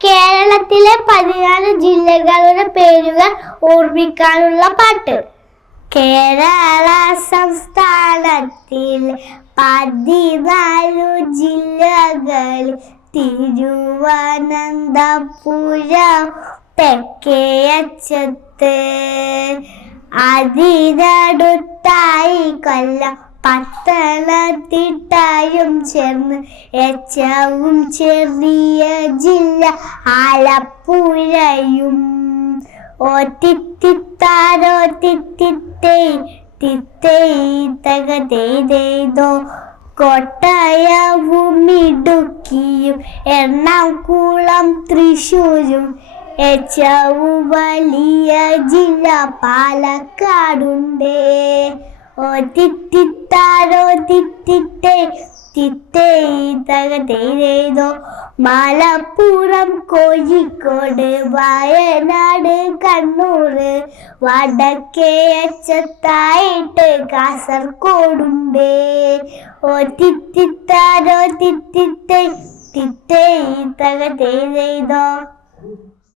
കേരളത്തിലെ പതിനാല് ജില്ലകളുടെ പേരുകൾ ഓർമ്മിക്കാനുള്ള പാട്ട്. കേരള സംസ്ഥാനത്തിൽ പതിനാലു ജില്ലകളിൽ തിരുവനന്തപുരം തെക്കേയച്ചത്ത് അതിനടുത്തായി കൊല്ലം പത്തനംതിട്ടയും ചേർന്ന് ഏറ്റവും ചെറിയ ജില്ല ആലപ്പുഴയും. ഓ തിത്തിത്താരോ തിത്തിത്തേ തിത്തേ തകതേതേതോ കോട്ടയവും ഇടുക്കിയും എറണാകുളം തൃശ്ശൂരും ഏറ്റവും വലിയ ജില്ല പാലക്കാടുണ്ട്. ഓ തിത്തിത്താരോ തിത്തിത്തേ തിത്തേ മലപ്പുറം കോഴിക്കോട് വയനാട് കണ്ണൂര്. വടക്കേ അച്ചത്തായിട്ട് കാസർഗോഡുണ്ട് ഓ തിത്തിത്താരോ തിത്തിത്തേ തിത്തേ തകതേതേതോ